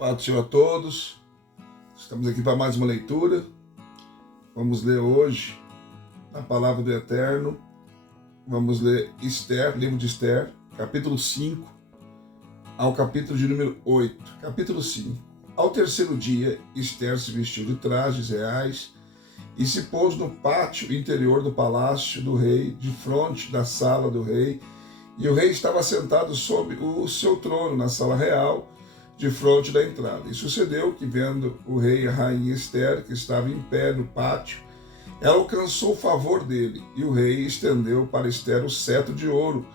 Paz do Senhor a todos. Estamos aqui para mais uma leitura. Vamos ler hoje a Palavra do Eterno. Vamos ler Esther, livro de Esther, capítulo 5, ao capítulo de número 8. Capítulo 5. Ao terceiro dia, Esther se vestiu de trajes reais e se pôs no pátio interior do palácio do rei, de frente da sala do rei, e o rei estava sentado sobre o seu trono na sala real, de frente da entrada. E sucedeu que, vendo o rei e a rainha Esther, que estava em pé no pátio, ela alcançou o favor dele, e o rei estendeu para Esther o cetro de ouro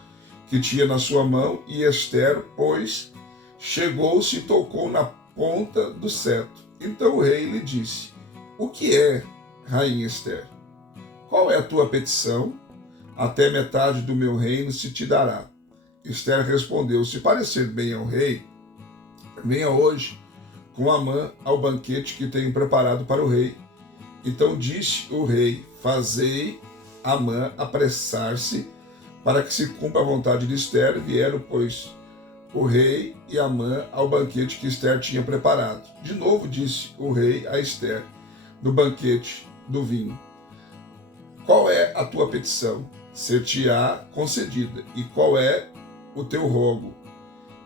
que tinha na sua mão, e Esther, pois, chegou-se e tocou na ponta do cetro. Então o rei lhe disse: "O que é, rainha Esther? Qual é a tua petição? Até metade do meu reino se te dará." Esther respondeu: "Se parecer bem ao rei, venha hoje com Amã ao banquete que tenho preparado para o rei." Então disse o rei: "Fazei Amã apressar-se para que se cumpra a vontade de Esther." Vieram, pois, o rei e Amã ao banquete que Esther tinha preparado. De novo disse o rei a Esther, no banquete do vinho: "Qual é a tua petição? Ser-te-á concedida. E qual é o teu rogo?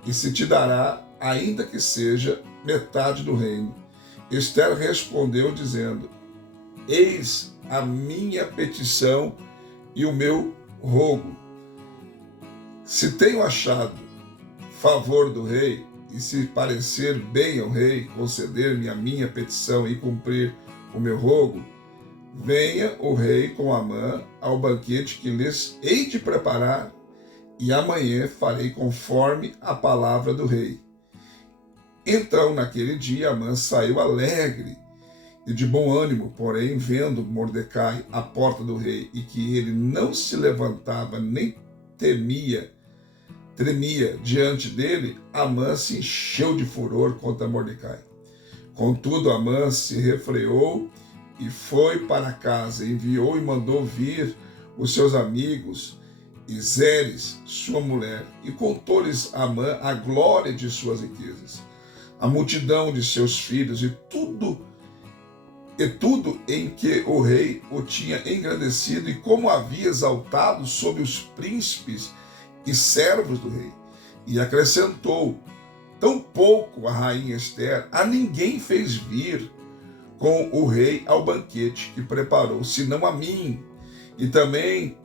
E se te dará, ainda que seja metade do reino." Esther respondeu, dizendo: "Eis a minha petição e o meu rogo. Se tenho achado favor do rei, e se parecer bem ao rei conceder-me a minha petição e cumprir o meu rogo, venha o rei com Amã ao banquete que lhes hei de preparar, e amanhã farei conforme a palavra do rei." Então, naquele dia, Amã saiu alegre e de bom ânimo, porém, vendo Mordecai à porta do rei, e que ele não se levantava nem tremia diante dele, Amã se encheu de furor contra Mordecai. Contudo, Amã se refreou e foi para casa, enviou e mandou vir os seus amigos e Zeres, sua mulher, e contou-lhes Amã a glória de suas riquezas, a multidão de seus filhos e tudo em que o rei o tinha engrandecido, e como havia exaltado sobre os príncipes e servos do rei. E acrescentou: "Tampouco a rainha Esther a ninguém fez vir com o rei ao banquete que preparou, senão a mim. E também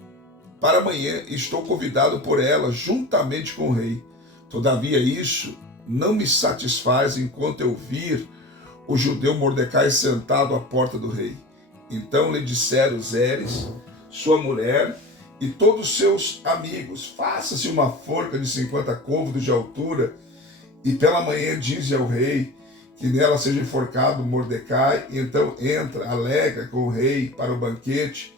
para amanhã estou convidado por ela, juntamente com o rei. Todavia isso não me satisfaz enquanto eu vir o judeu Mordecai sentado à porta do rei." Então lhe disseram Zeres, sua mulher, e todos os seus amigos: "Faça-se uma forca de 50 côvados de altura, e pela manhã dize ao rei que nela seja enforcado Mordecai." E então entra, alegre com o rei para o banquete.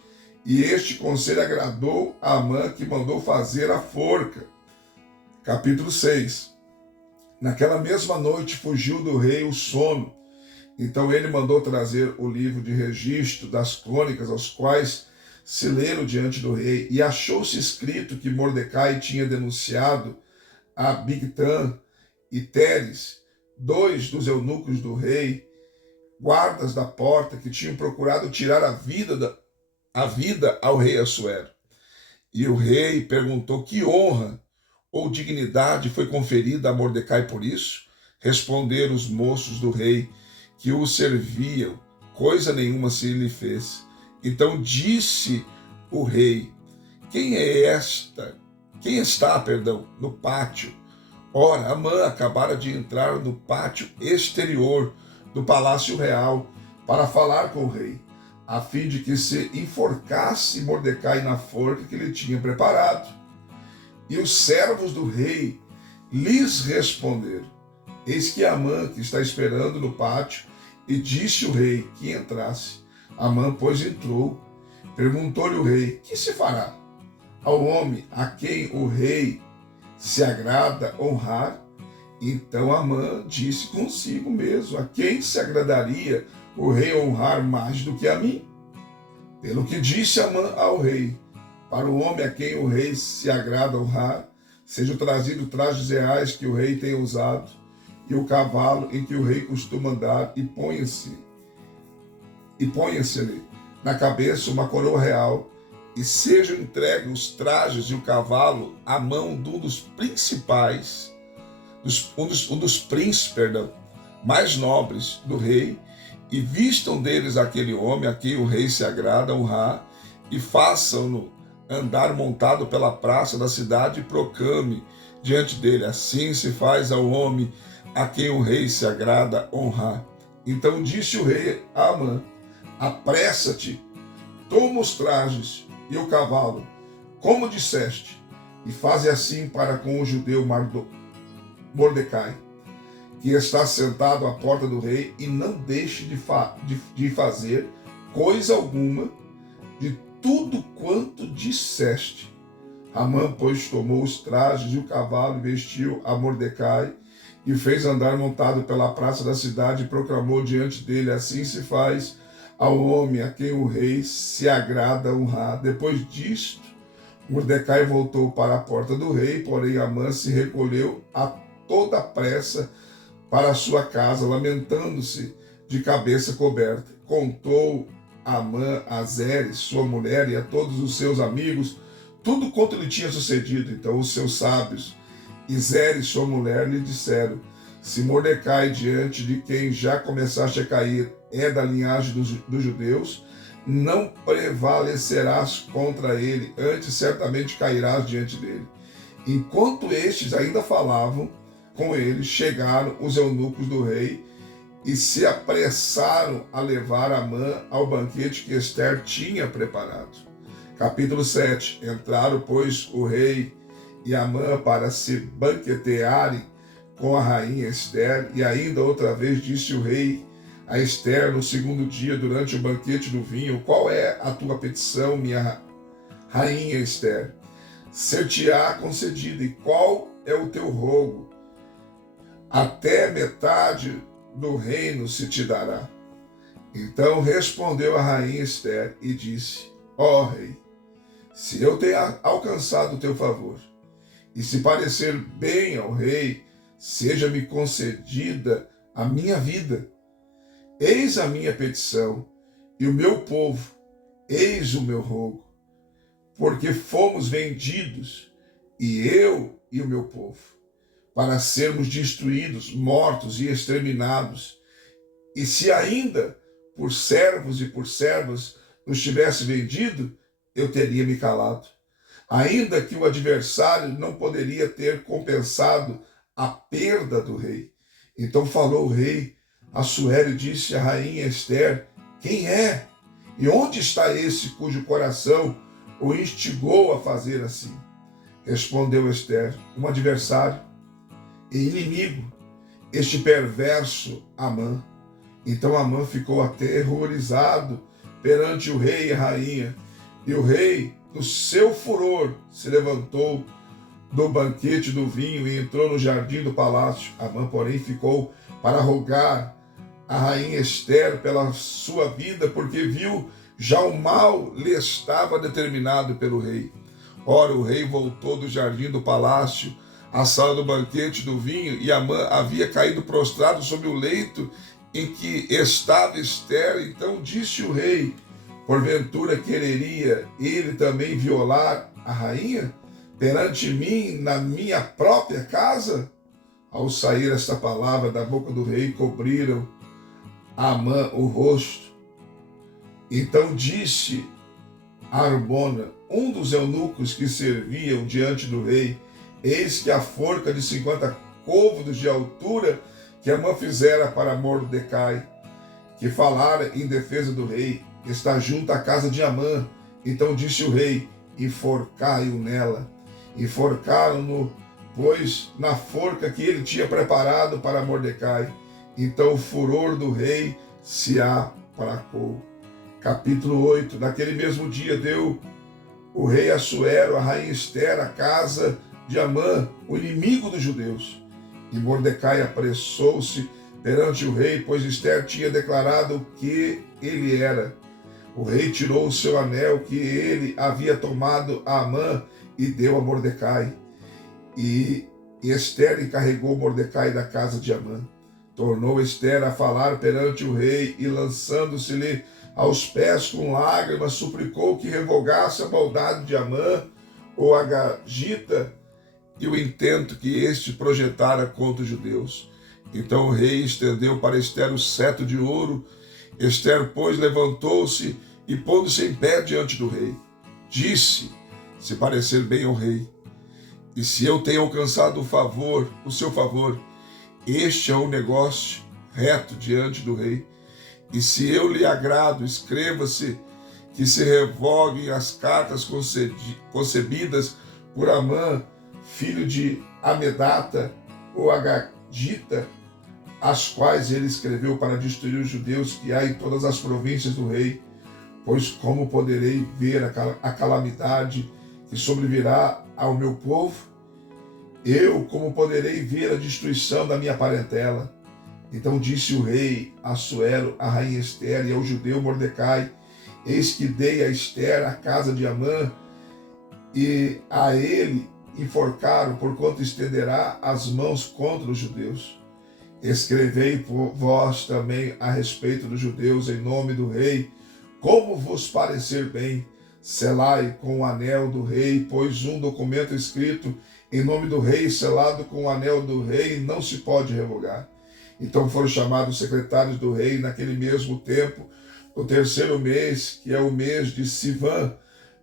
E este conselho agradou a Amã, que mandou fazer a forca. Capítulo 6. Naquela mesma noite fugiu do rei o sono. Então ele mandou trazer o livro de registro das crônicas, aos quais se leram diante do rei, e achou-se escrito que Mordecai tinha denunciado a Bigtan e Teres, dois dos eunucos do rei, guardas da porta, que tinham procurado tirar a vida ao rei Assuero. E o rei perguntou: "Que honra ou dignidade foi conferida a Mordecai por isso?" Responderam os moços do rei que o serviam: "Coisa nenhuma se lhe fez." Então disse o rei: Quem está no pátio?" Ora, Amã acabara de entrar no pátio exterior do palácio real para falar com o rei, a fim de que se enforcasse Mordecai na forca que ele tinha preparado. E os servos do rei lhes responderam: "Eis que Amã, que está esperando no pátio." E disse o rei que entrasse. Amã, pois, entrou. Perguntou-lhe o rei: "Que se fará ao homem a quem o rei se agrada honrar?" Então Amã disse consigo mesmo: "A quem se agradaria o rei honrar mais do que a mim?" Pelo que disse Amã ao rei: "Para o homem a quem o rei se agrada honrar, sejam trazidos trajes reais que o rei tenha usado, e o cavalo em que o rei costuma andar, e ponha-se ali na cabeça uma coroa real, e sejam entregues os trajes e o cavalo à mão de um dos principais, um dos príncipes, mais nobres do rei, e vistam deles aquele homem a quem o rei se agrada honrar, e façam-no andar montado pela praça da cidade, e proclame diante dele: assim se faz ao homem a quem o rei se agrada honrar. Então disse o rei a Amã: apressa-te, toma os trajes e o cavalo, como disseste, e faze assim para com o judeu Mordecai, que está sentado à porta do rei, e não deixe de fazer coisa alguma de tudo quanto disseste. Amã, pois, tomou os trajes e o cavalo, e vestiu a Mordecai, e fez andar montado pela praça da cidade, e proclamou diante dele: assim se faz ao homem a quem o rei se agrada honrar. Depois disto, Mordecai voltou para a porta do rei, porém Amã se recolheu a toda pressa para a sua casa, lamentando-se de cabeça coberta. Contou Amã a Zeres, sua mulher, e a todos os seus amigos tudo quanto lhe tinha sucedido. Então os seus sábios e Zeres, sua mulher, lhe disseram: se Mordecai, diante de quem já começaste a cair, é da linhagem dos judeus, não prevalecerás contra ele, antes certamente cairás diante dele. Enquanto estes ainda falavam com ele, chegaram os eunucos do rei e se apressaram a levar Amã ao banquete que Ester tinha preparado. Capítulo 7. Entraram, pois, o rei e Amã para se banquetearem com a rainha Ester, e ainda outra vez disse o rei a Ester no segundo dia, durante o banquete do vinho: qual é a tua petição, minha rainha Ester? Ser-te-á concedida. E qual é o teu rogo? Até metade do reino se te dará. Então respondeu a rainha Ester e disse: ó rei, se eu tenho alcançado o teu favor, e se parecer bem ao rei, seja-me concedida a minha vida. Eis a minha petição, e o meu povo, eis o meu rogo, porque fomos vendidos, e eu e o meu povo, para sermos destruídos, mortos e exterminados. E se ainda por servos e por servas nos tivesse vendido, eu teria me calado, ainda que o adversário não poderia ter compensado a perda do rei. Então falou o rei Assuero e disse à rainha Ester: quem é? E onde está esse cujo coração o instigou a fazer assim? Respondeu Ester: um adversário e inimigo, este perverso Amã. Então Amã ficou aterrorizado perante o rei e a rainha, e o rei, no seu furor, se levantou do banquete do vinho e entrou no jardim do palácio. Amã, porém, ficou para rogar a rainha Ester pela sua vida, porque viu já o mal lhe estava determinado pelo rei. Ora, o rei voltou do jardim do palácio à sala do banquete do vinho, e Amã havia caído prostrado sobre o leito em que estava Ester. Então disse o rei: porventura quereria ele também violar a rainha perante mim na minha própria casa? Ao sair esta palavra da boca do rei, cobriram a Amã o rosto. Então disse Arbona, um dos eunucos que serviam diante do rei: eis que a forca de 50 côvados de altura que Amã fizera para Mordecai, que falara em defesa do rei, está junto à casa de Amã. Então disse o rei: enforcai-o nela. Enforcaram-no, pois, na forca que ele tinha preparado para Mordecai. Então o furor do rei se aplacou. Capítulo 8. Naquele mesmo dia deu o rei Assuero a rainha Ester a casa de Amã, o inimigo dos judeus. E Mordecai apressou-se perante o rei, pois Ester tinha declarado o que ele era. O rei tirou o seu anel que ele havia tomado a Amã e deu a Mordecai. E E Ester encarregou Mordecai da casa de Amã. Tornou Ester a falar perante o rei e, lançando-se-lhe aos pés com lágrimas, suplicou que revogasse a maldade de Amã, o Agagita, e o intento que este projetara contra os judeus. Então o rei estendeu para Ester o cetro de ouro. Ester, pois, levantou-se e, pondo-se em pé diante do rei, disse, se parecer bem ao rei, e se eu tenho alcançado o seu favor, este é um negócio reto diante do rei. E se eu lhe agrado, escreva-se que se revoguem as cartas concebidas por Amã, filho de Amedata, ou Agagita, as quais ele escreveu para destruir os judeus que há em todas as províncias do rei. Pois como poderei ver a calamidade que sobrevirá ao meu povo? Eu, como poderei ver a destruição da minha parentela? Então disse o rei Assuero, a rainha Ester e ao judeu Mordecai, eis que dei a Ester a casa de Amã, e a ele enforcaram, porquanto estenderá as mãos contra os judeus. Escrevei vós também a respeito dos judeus em nome do rei, como vos parecer bem. Selai com o anel do rei, pois um documento escrito em nome do rei, selado com o anel do rei, não se pode revogar. Então foram chamados os secretários do rei naquele mesmo tempo, no terceiro mês, que é o mês de Sivan,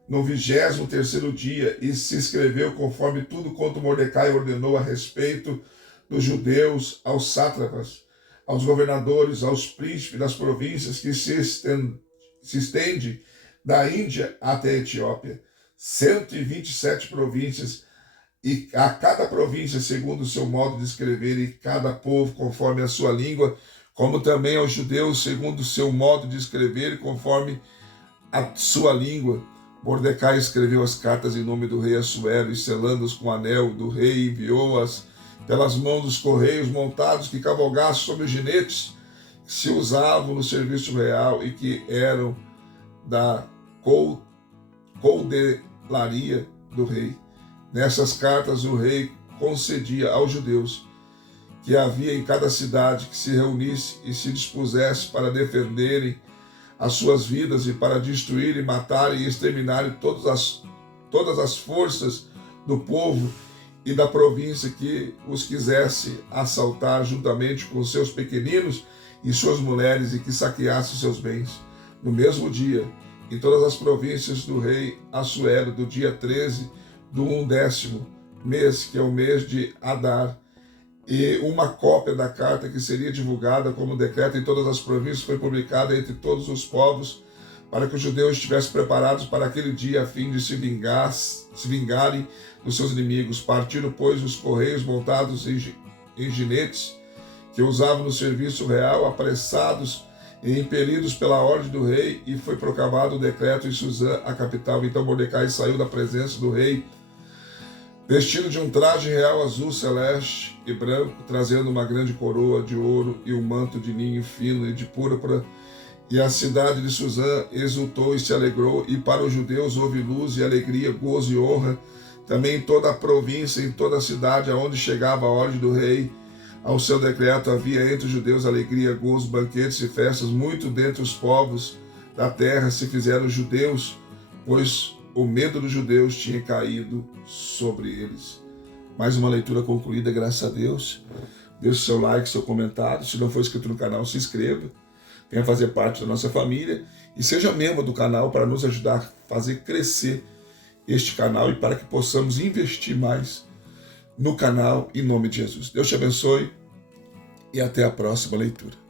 no 23º dia, e se escreveu conforme tudo quanto Mordecai ordenou a respeito dos judeus, aos sátrapas, aos governadores, aos príncipes das províncias que se estende da Índia até a Etiópia, 127 províncias, e a cada província segundo o seu modo de escrever, e cada povo conforme a sua língua, como também aos judeus segundo o seu modo de escrever, conforme a sua língua. Mordecai escreveu as cartas em nome do rei Assuero, e selando-as com o anel do rei, enviou-as pelas mãos dos correios montados que cavalgassem sobre os jinetes que se usavam no serviço real e que eram da coudelaria do rei. Nessas cartas o rei concedia aos judeus que havia em cada cidade que se reunisse e se dispusesse para defenderem as suas vidas e para destruírem, matarem e exterminarem todas as forças do povo e da província que os quisesse assaltar juntamente com seus pequeninos e suas mulheres, e que saqueasse seus bens. No mesmo dia, em todas as províncias do rei Assuero, do dia 13 do 11º mês, que é o mês de Adar, e uma cópia da carta que seria divulgada como decreto em todas as províncias foi publicada entre todos os povos, para que os judeus estivessem preparados para aquele dia, a fim de se vingarem dos seus inimigos. Partiram, pois, os correios montados em jinetes, que usavam no serviço real, apressados e impelidos pela ordem do rei, e foi proclamado o decreto em Suzã, a capital. Então Mordecai saiu da presença do rei, vestido de um traje real azul celeste e branco, trazendo uma grande coroa de ouro e um manto de linho fino e de púrpura. E a cidade de Suzã exultou e se alegrou, e para os judeus houve luz e alegria, gozo e honra, também em toda a província, em toda a cidade, aonde chegava a ordem do rei. Ao seu decreto havia entre os judeus alegria, gozo, banquetes e festas, muito dentre os povos da terra se fizeram judeus, pois o medo dos judeus tinha caído sobre eles. Mais uma leitura concluída, graças a Deus. Deixe seu like, seu comentário. Se não for inscrito no canal, se inscreva. Venha fazer parte da nossa família e seja membro do canal para nos ajudar a fazer crescer este canal e para que possamos investir mais no canal, em nome de Jesus. Deus te abençoe e até a próxima leitura.